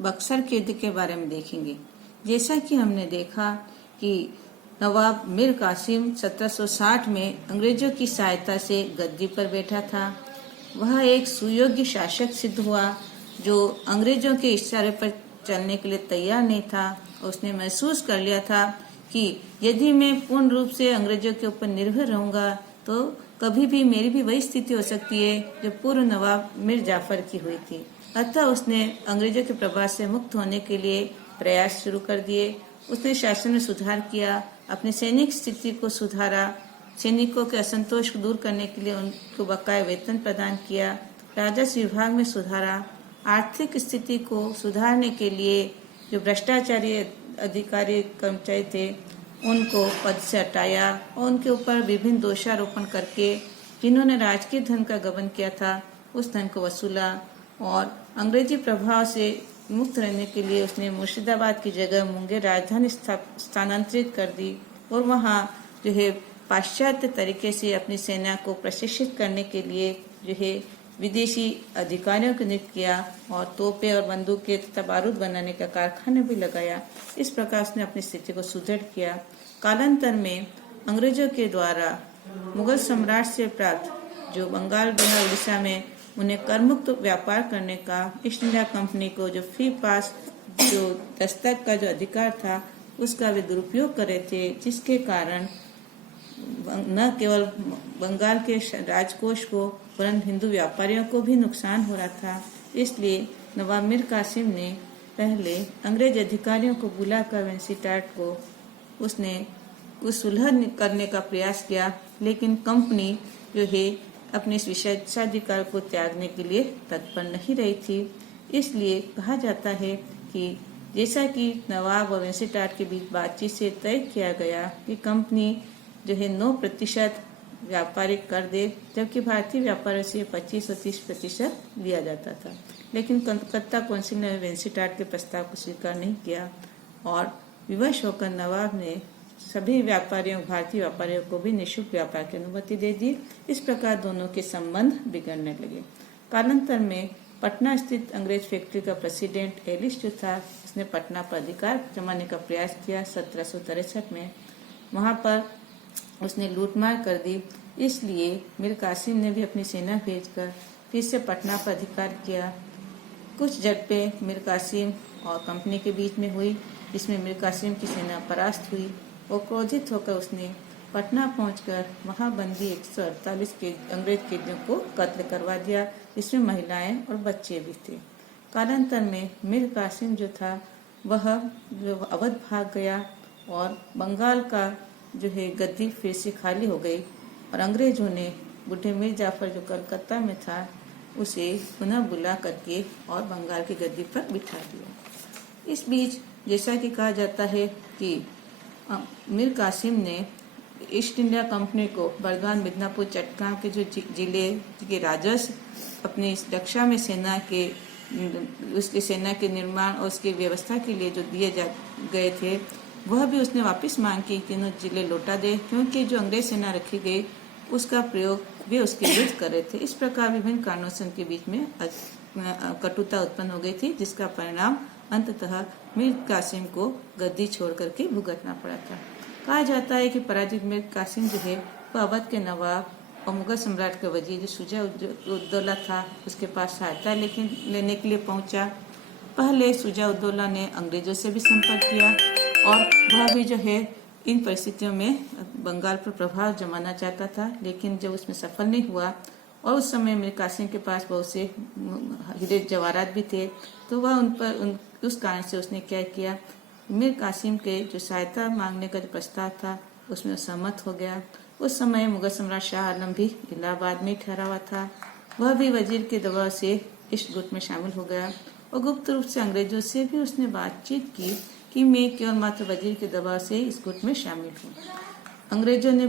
बक्सर के युद्ध के बारे में देखेंगे। जैसा कि हमने देखा कि नवाब मीर कासिम 1760 में अंग्रेजों की सहायता से गद्दी पर बैठा था। वह एक सुयोग्य शासक सिद्ध हुआ जो अंग्रेजों के इशारे पर चलने के लिए तैयार नहीं था। उसने महसूस कर लिया था कि यदि मैं पूर्ण रूप से अंग्रेजों के ऊपर निर्भर रहूंगा तो कभी भी मेरी भी वही स्थिति हो सकती है जो पूर्व नवाब मीर जाफर की हुई थी। अतः उसने अंग्रेजों के प्रभाव से मुक्त होने के लिए प्रयास शुरू कर दिए। उसने शासन में सुधार किया, अपनी सैनिक स्थिति को सुधारा, सैनिकों के असंतोष को दूर करने के लिए उनको बकाया वेतन प्रदान किया, राजस्व विभाग में सुधारा, आर्थिक स्थिति को सुधारने के लिए जो भ्रष्टाचारी अधिकारी कर्मचारी थे उनको पद से हटाया और उनके ऊपर विभिन्न दोषारोपण करके जिन्होंने राजकीय धन का गबन किया था उस धन को वसूला और अंग्रेजी प्रभाव से मुक्त रहने के लिए उसने मुर्शिदाबाद की जगह मुंगेर राजधानी स्थानांतरित कर दी और वहाँ जो है पाश्चात्य तरीके से अपनी सेना को प्रशिक्षित करने के लिए जो है विदेशी अधिकारियों को नियुक्त किया और तोपें और बंदूकें तथा बारूद बनाने का कारखाना भी लगाया। इस प्रकार उसने अपनी स्थिति को सुदृढ़ किया। कालांतर में अंग्रेजों के द्वारा मुगल सम्राट से प्राप्त जो बंगाल, बिहार, उड़ीसा में उन्हें करमुक्त व्यापार करने का ईस्ट इंडिया कंपनी को जो फ्री पास जो दस्तक का जो अधिकार था उसका वे दुरुपयोग कर रहे थे, जिसके कारण न केवल बंगाल के राजकोष को परंतु हिंदू व्यापारियों को भी नुकसान हो रहा था। इसलिए नवाब मीर कासिम ने पहले अंग्रेज अधिकारियों को बुलाकर वेंसीटाट को उसने कुछ सुलह करने का प्रयास किया, लेकिन कंपनी जो है अपने विशेषाधिकार को त्यागने के लिए तत्पर नहीं रही थी। इसलिए कहा जाता है कि जैसा कि नवाब और वेंसीटाट के बीच बातचीत से तय किया गया कि कंपनी जो है 9% व्यापारिक कर दे, जबकि भारतीय व्यापारियों से 25 और 30% लिया जाता था। लेकिन कलकत्ता कौंसिल ने वेंसीटाट के प्रस्ताव को स्वीकार नहीं किया और विवश होकर नवाब ने सभी व्यापारियों, भारतीय व्यापारियों को भी निःशुल्क व्यापार की अनुमति दे दी। इस प्रकार दोनों के संबंध बिगड़ने लगे। कालांतर में पटना स्थित अंग्रेज फैक्ट्री का प्रेसिडेंट एलिस जो था उसने पटना पर अधिकार जमाने का प्रयास किया 1763 में। वहां पर उसने लूटमार कर दी। इसलिए मीर कासिम ने भी अपनी सेना भेजकर फिर से पटना पर अधिकार किया। कुछ झड़पें मीर कासिम और कंपनी के बीच में हुई, जिसमें मीर कासिम की सेना परास्त हुई और क्रोधित होकर उसने पटना पहुंचकर वहां बंदी 148 के अंग्रेज कैदियों को कत्ल करवा दिया, जिसमें महिलाएं और बच्चे भी थे। कालांतर में मीर कासिम जो था वह जो अवध भाग गया और बंगाल का जो है गद्दी फिर से खाली हो गई और अंग्रेजों ने बूढ़े मीर जाफर जो कलकत्ता में था उसे पुनः बुला करके और बंगाल की गद्दी पर बिठा दिया। इस बीच जैसा कि कहा जाता है कि मीर कासिम ने ईस्ट इंडिया कंपनी को बर्दवान, मिदनापुर, चटगांव के जो जिले के राजस्व अपनी रक्षा में सेना के उसके सेना के निर्माण और उसकी व्यवस्था के लिए जो दिए गए थे वह भी उसने वापस मांग की तीनों जिले लौटा दे, क्योंकि जो अंग्रेज सेना रखी गई उसका प्रयोग वे उसके विरुद्ध कर रहे थे। इस प्रकार विभिन्न कारणों से उनके बीच में कटुता उत्पन्न हो गई थी, जिसका परिणाम अंततः मीर कासिम को गद्दी छोड़ करके भुगतना पड़ा था। कहा जाता है कि पराजित मीर कासिम जो है वह अवध के नवाब और मुगल सम्राट का वजीर शुजा उद्दौला था उसके पास सहायता लेने के लिए पहुंचा। पहले शुजा उद्दौला ने अंग्रेजों से भी संपर्क किया और वह भी जो है इन परिस्थितियों में बंगाल पर प्रभाव जमाना चाहता था, लेकिन जब उसमें सफल नहीं हुआ और उस समय मीर कासिम के पास बहुत से हीरे जवाहरात भी थे, तो वह उस कारण से उसने क्या किया, मीर कासिम के जो सहायता मांगने का जो प्रस्ताव था उसमें सहमत हो गया। उस समय मुगल सम्राट शाह आलम भी इलाहाबाद में ठहरा हुआ था। वह भी वजीर के दबाव से इस गुट में शामिल हो गया और गुप्त रूप से अंग्रेजों से भी उसने बातचीत की कि मैं केवल मात्र वजीर के दबाव से इस गुट में शामिल हूँ। अंग्रेजों ने